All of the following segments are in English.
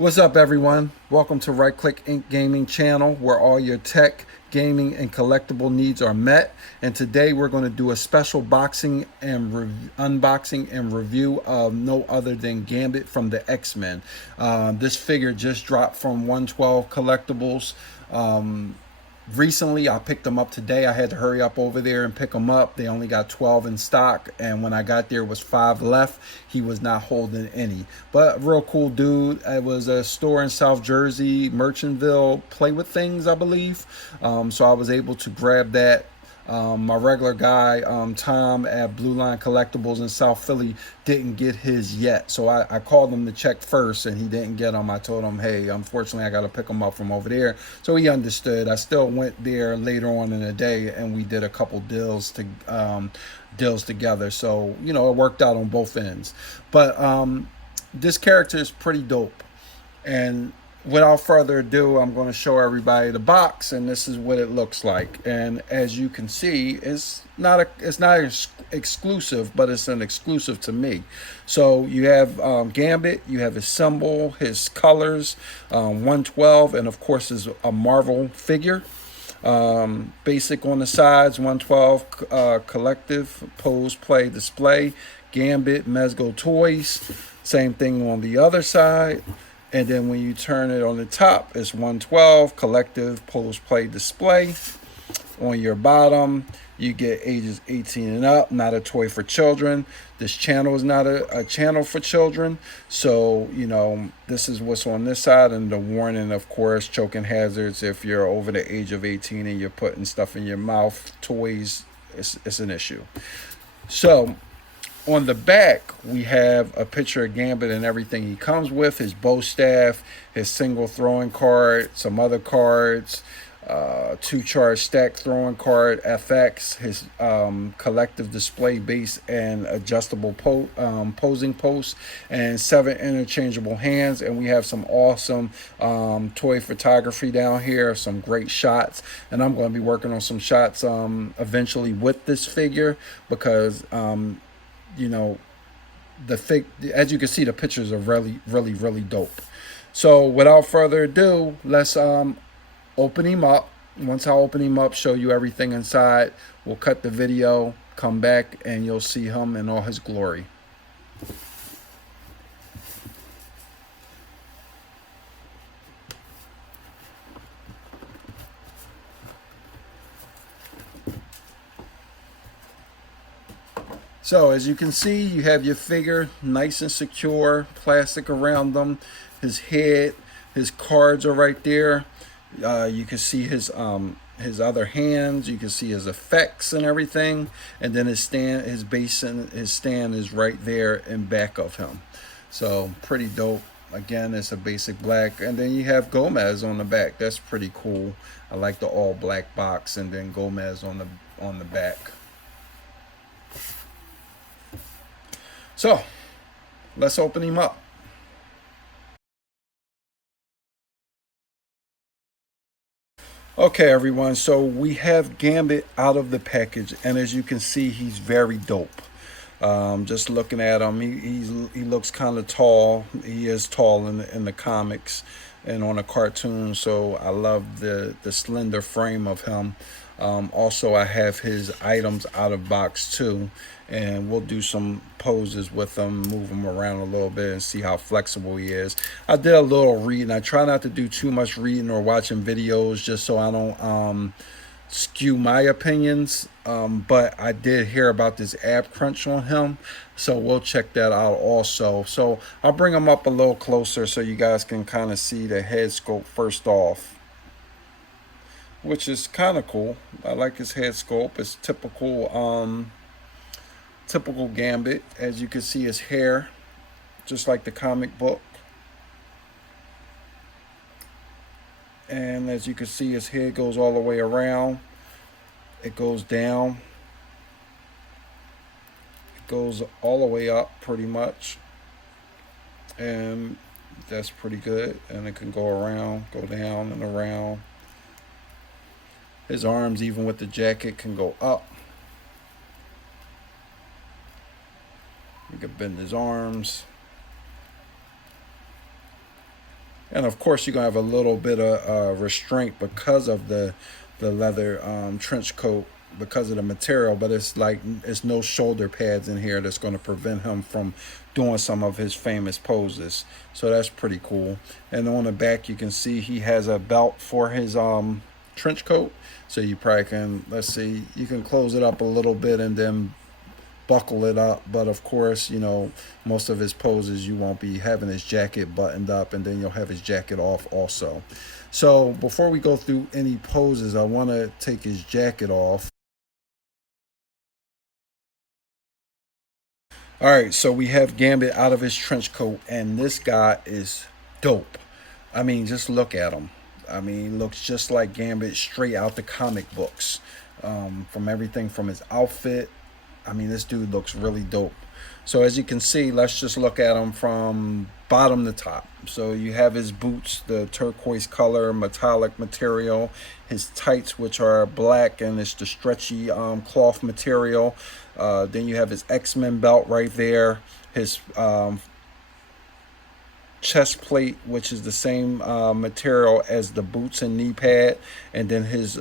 What's up, everyone? Welcome to Right Click Inc. Gaming channel, where all your tech, gaming, and collectible needs are met. And today we're going to do a special unboxing and review of no other than Gambit from the X-Men. This figure just dropped from 112 Collectibles. Recently, I picked them up today. I had to hurry up over there and pick them up. They only got 12 in stock, and when I got there was 5 left. He was not holding any, but real cool dude. It was a store in South Jersey, Merchantville, Play With Things, I believe. So I was able to grab that. My regular guy, Tom at Blue Line Collectibles in South Philly, didn't get his yet. So I called him to check first, and he didn't get them. I told him, hey, unfortunately, I got to pick them up from over there. So he understood. I still went there later on in the day, and we did a couple deals together. So, it worked out on both ends. But this character is pretty dope. And without further ado, I'm going to show everybody the box, and this is what it looks like. And as you can see, it's not exclusive, but it's an exclusive to me. So you have Gambit, you have his symbol, his colors, 112, and of course is a Marvel figure. Basic on the sides, 112 collective, pose, play, display, Gambit, Mezco toys. Same thing on the other side. And then when you turn it on the top, it's 112 collective, pose, play, display. On your bottom, you get ages 18 and up, not a toy for children. This channel is not a channel for children. So, this is what's on this side. And the warning, of course, choking hazards. If you're over the age of 18 and you're putting stuff in your mouth, toys, it's an issue. So, on the back, we have a picture of Gambit and everything he comes with, his bow staff, his single throwing card, some other cards, 2-charge stack throwing card, FX, his collective display base and adjustable posing posts, and 7 interchangeable hands. And we have some awesome toy photography down here, some great shots. And I'm going to be working on some shots eventually with this figure because as you can see, the pictures are really dope. So without further ado, let's open him up. Once I open him up, show you everything inside, we'll cut the video, come back, and you'll see him in all his glory. So as you can see, you have your figure nice and secure, plastic around them. His head, his cards are right there. You can see his other hands. You can see his effects and everything. And then his stand, his base, and his stand is right there in back of him. So pretty dope. Again, it's a basic black, and then you have Gomez on the back. That's pretty cool. I like the all black box, and then Gomez on the back. So, let's open him up. Okay, everyone, so we have Gambit out of the package, and as you can see, he's very dope. Just looking at him, he looks kind of tall. He is tall in the comics and on a cartoon, so I love the slender frame of him. Also, I have his items out of box too, and we'll do some poses with him, move him around a little bit and see how flexible he is. I did a little reading. I try not to do too much reading or watching videos just so I don't skew my opinions, but I did hear about this ab crunch on him, so we'll check that out also. So I'll bring him up a little closer so you guys can kind of see the head sculpt first off, which is kind of cool. I like his head sculpt. It's typical Gambit. As you can see, his hair, just like the comic book. And as you can see, his head goes all the way around. It goes down. It goes all the way up pretty much. And that's pretty good. And it can go around, go down and around. His arms, even with the jacket, can go up. You can bend his arms. And of course, you're gonna have a little bit of restraint because of the leather trench coat, because of the material. But it's like it's no shoulder pads in here that's going to prevent him from doing some of his famous poses. So that's pretty cool. And on the back, you can see he has a belt for his trench coat. So you probably can, let's see, you can close it up a little bit and then buckle it up. But of course, most of his poses, you won't be having his jacket buttoned up, and then you'll have his jacket off also. So before we go through any poses, I want to take his jacket off. All right, so we have Gambit out of his trench coat, and this guy is dope. I mean, just look at him. I mean, he looks just like Gambit straight out the comic books. From everything from his outfit, I mean, this dude looks really dope. So as you can see, let's just look at him from bottom to top. So you have his boots, the turquoise color, metallic material, his tights, which are black, and it's the stretchy cloth material. Then you have his X-Men belt right there, his chest plate, which is the same material as the boots and knee pad, and then his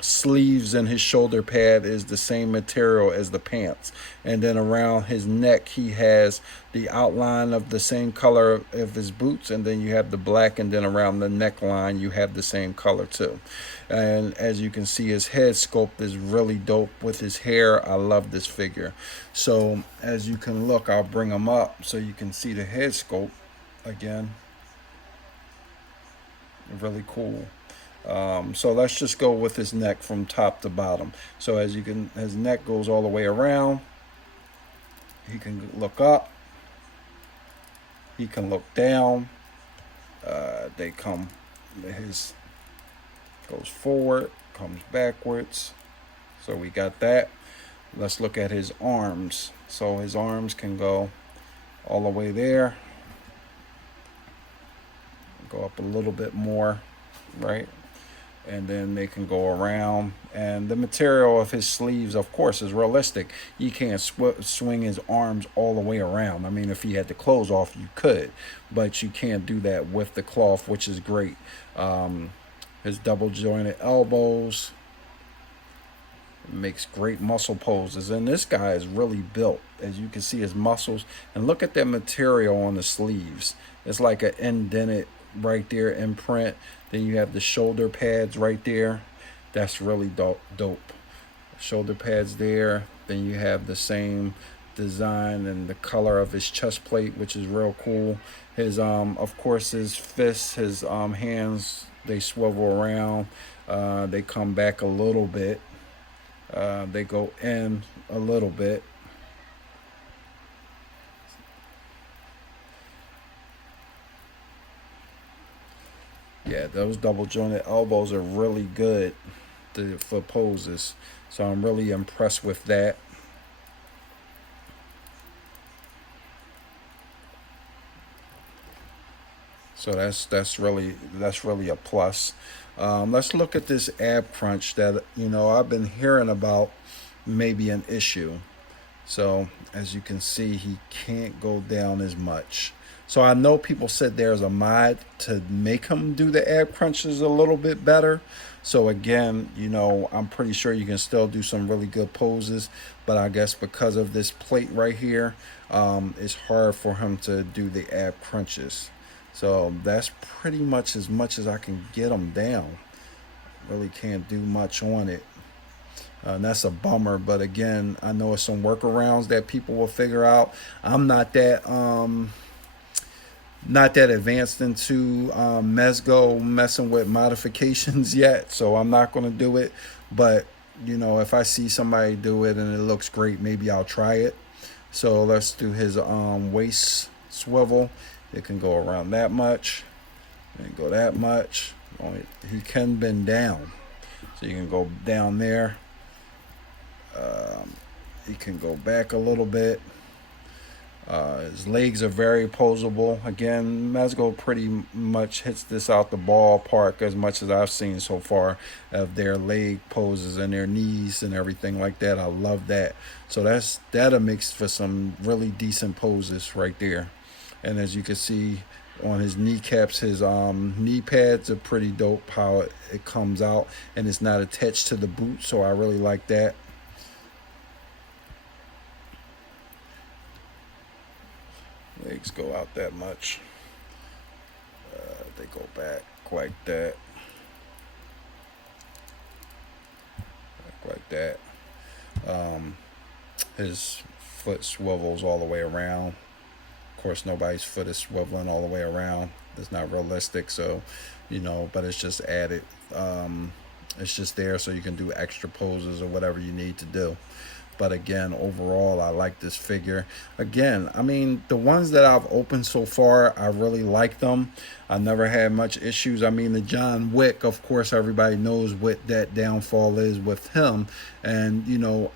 sleeves and his shoulder pad is the same material as the pants. And then around his neck, he has the outline of the same color of his boots, and then you have the black, and then around the neckline, you have the same color too. And as you can see, his head sculpt is really dope with his hair. I love this figure. So as you can look, I'll bring him up so you can see the head sculpt again. Really cool. So let's just go with his neck from top to bottom. So as you can, his neck goes all the way around. He can look up. He can look down. They come, his goes forward, comes backwards. So we got that. Let's look at his arms. So his arms can go all the way there. Go up a little bit more, right? And then they can go around. And the material of his sleeves, of course, is realistic. You can't swing his arms all the way around. I mean, if he had the clothes off, you could, but you can't do that with the cloth, which is great. His double jointed elbows, makes great muscle poses, and this guy is really built. As you can see, his muscles, and look at that material on the sleeves. It's like an indented right there imprint. Then you have the shoulder pads right there. That's really dope. Shoulder pads there. Then you have the same design and the color of his chest plate, which is real cool. His of course, his fists, his hands, they swivel around. They come back a little bit. They go in a little bit. Yeah, those double jointed elbows are really good for poses. So I'm really impressed with that. So that's really a plus. Let's look at this ab crunch that I've been hearing about, maybe an issue. So as you can see, he can't go down as much. So I know people said there's a mod to make him do the ab crunches a little bit better. So again, I'm pretty sure you can still do some really good poses, but I guess because of this plate right here, it's hard for him to do the ab crunches. So that's pretty much as I can get him down. Really can't do much on it. And that's a bummer, but again, I know it's some workarounds that people will figure out. I'm not that advanced into Mezco messing with modifications yet, so I'm not going to do it. But if I see somebody do it and it looks great, maybe I'll try it. So let's do his waist swivel. It can go around that much and go that much. He can bend down, so you can go down there. He can go back a little bit. His legs are very posable. Again, Mezco pretty much hits this out the ballpark as much as I've seen so far of their leg poses and their knees and everything like that. I love that. So that'll mix for some really decent poses right there. And as you can see, on his kneecaps. His knee pads are pretty dope, how it comes out and it's not attached to the boot, so I really like that. Legs go out that much. They go back like that. Like that. His foot swivels all the way around. Of course, nobody's foot is swiveling all the way around. That's not realistic, so but it's just added. It's just there so you can do extra poses or whatever you need to do. But again, overall, I like this figure. Again, I mean, the ones that I've opened so far, I really like them. I never had much issues. I mean, the John Wick, of course, everybody knows what that downfall is with him. And,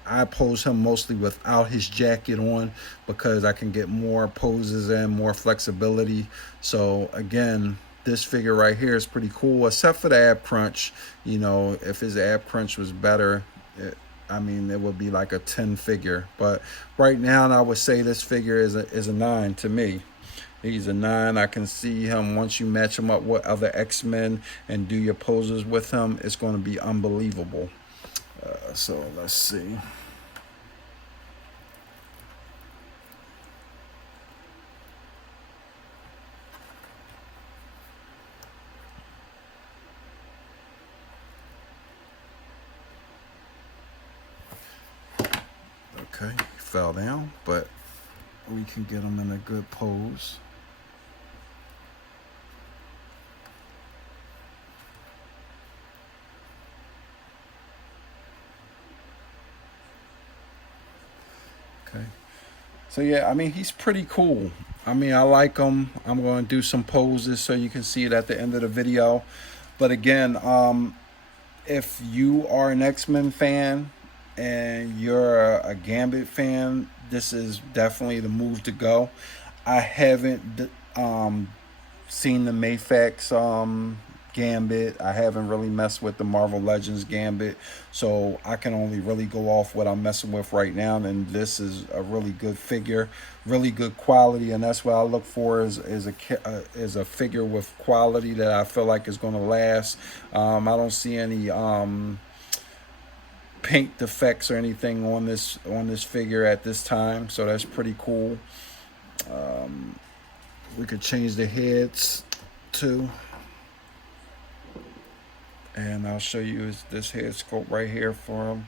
I pose him mostly without his jacket on because I can get more poses and more flexibility. So, again, this figure right here is pretty cool, except for the ab crunch. If his ab crunch was better, it would be like a 10 figure. But right now, I would say this figure is a 9 to me. He's a 9. I can see him once you match him up with other X-Men and do your poses with him. It's going to be unbelievable. So let's see. Okay, he fell down, but we can get him in a good pose. Okay. So yeah, I mean, he's pretty cool. I mean, I like him. I'm going to do some poses so you can see it at the end of the video. But again, if you are an X-Men fan and you're a Gambit fan, this is definitely the move to go. I haven't seen the Mayfax Gambit. I haven't really messed with the Marvel Legends Gambit, so I can only really go off what I'm messing with right now. And this is a really good figure, really good quality, and that's what I look for is a figure with quality that I feel like is going to last. I don't see any paint defects or anything on this figure at this time, so that's pretty cool. We could change the heads too. And I'll show you this head sculpt right here for them.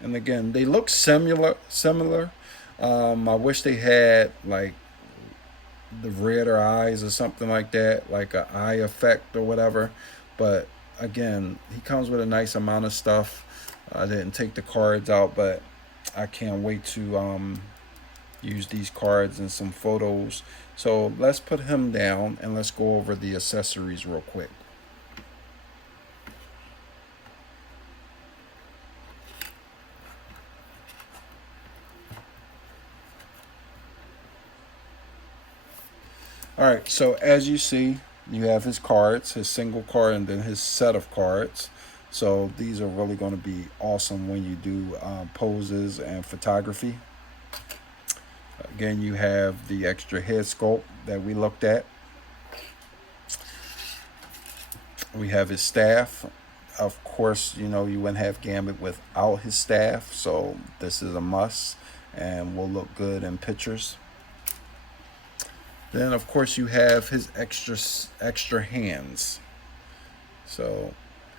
And again, they look similar. I wish they had like the redder eyes or something like that, like an eye effect or whatever. But again, he comes with a nice amount of stuff. I didn't take the cards out, but I can't wait to use these cards in some photos. So let's put him down and let's go over the accessories real quick. All right, so as you see, you have his cards, his single card, and then his set of cards. So these are really going to be awesome when you do poses and photography. Again, you have the extra head sculpt that we looked at. We have his staff. Of course, you wouldn't have Gambit without his staff, so this is a must and will look good in pictures. Then, of course, you have his extra hands. So,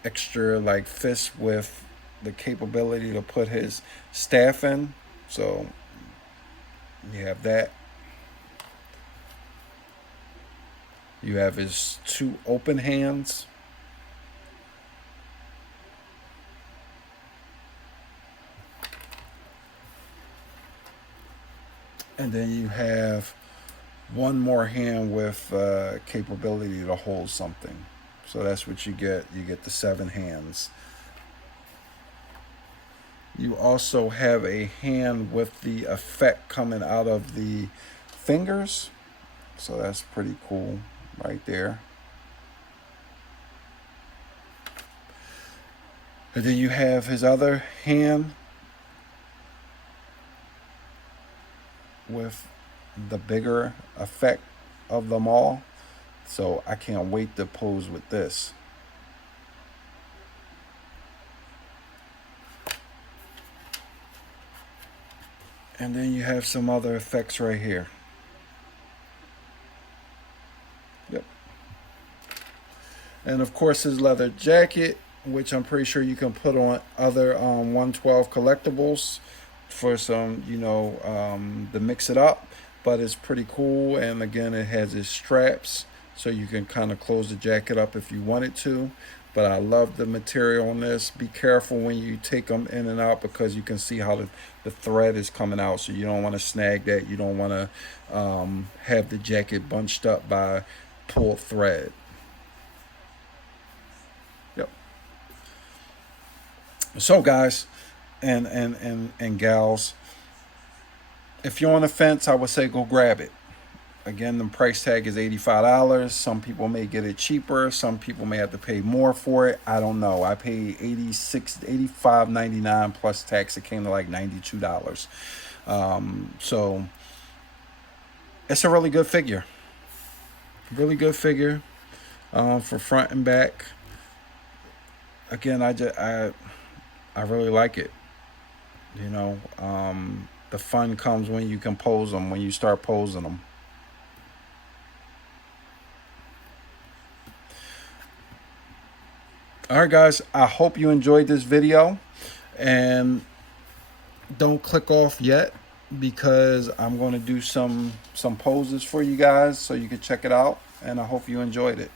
extra like fists with the capability to put his staff in. So, you have that. You have his 2 open hands. And then you have one more hand with capability to hold something. So that's what you get. You get the 7 hands. You also have a hand with the effect coming out of the fingers. So that's pretty cool right there. And then you have his other hand with the bigger effect of them all. So I can't wait to pose with this. And then you have some other effects right here. Yep. And of course his leather jacket, which I'm pretty sure you can put on other 112 collectibles for some, to mix it up. But it's pretty cool. And again, it has its straps, so you can kind of close the jacket up if you wanted to. But I love the material on this. Be careful when you take them in and out, because you can see how the thread is coming out. So you don't want to snag that. You don't want to have the jacket bunched up by pulled thread. Yep. So guys and gals, if you're on the fence, I would say go grab it. Again, the price tag is $85. Some people may get it cheaper. Some people may have to pay more for it. I don't know. I paid $85.99 plus tax. It came to like $92. So it's a really good figure. Really good figure for front and back. Again, I really like it. The fun comes when you can pose them, when you start posing them. All right, guys, I hope you enjoyed this video, and don't click off yet, because I'm going to do some poses for you guys so you can check it out, and I hope you enjoyed it.